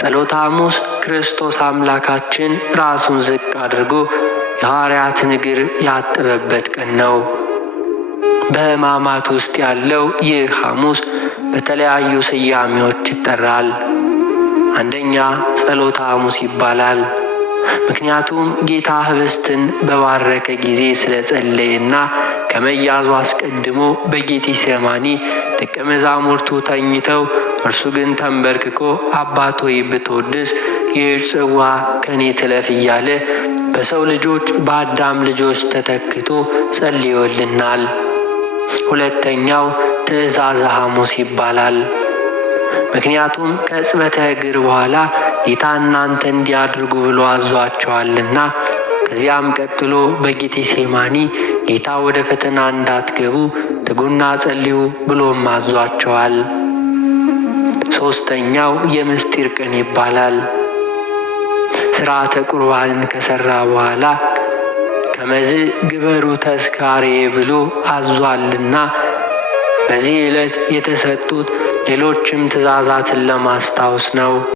ጸሎተ ሐሙስ ክርስቶስ አምላካችን ራሱን ዝቅ አድርጎ የሐዋርያትን እግር ያጠበበት ቀን ነው። በሕማማት ውስጥ ያለው ይህ ሐሙስ በተለያዩ ስያሜዎች ይጠራል። አንደኛ ጸሎተ ሐሙስ ይባላል። ምክንያቱም ጌታ ኅብስትን በባረከ ጊዜ ስለ ጸለየና ከመያዙ አስቀድሞ በጌቴሴማኒ ደቀ መዛሙርቱ ተኝተው እርሱ ግን ተንበርክኮ አባት ሆይ ብትወድስ ይህች ጽዋ ከኔ ትለፍ እያለ በሰው ልጆች በአዳም ልጆች ተተክቶ ጸልዮልናል። ሁለተኛው ትእዛዘ ሐሙስ ይባላል። ምክንያቱም ከዕጽበተ እግር በኋላ ጌታ እናንተ እንዲያድርጉ ብሎ አዟቸዋልና። ከዚያም ቀጥሎ በጌቴሴማኒ ጌታ ወደ ፈተና እንዳትገቡ ትጉና ጸልዩ ብሎም አዟቸዋል። ሦስተኛው የምስጢር ቀን ይባላል። ሥርዓተ ቁርባንን ከሠራ በኋላ ከመዝ ግበሩ ተስካሬ ብሎ አዟልና በዚህ ዕለት የተሰጡት ሌሎችም ትእዛዛትን ለማስታወስ ነው።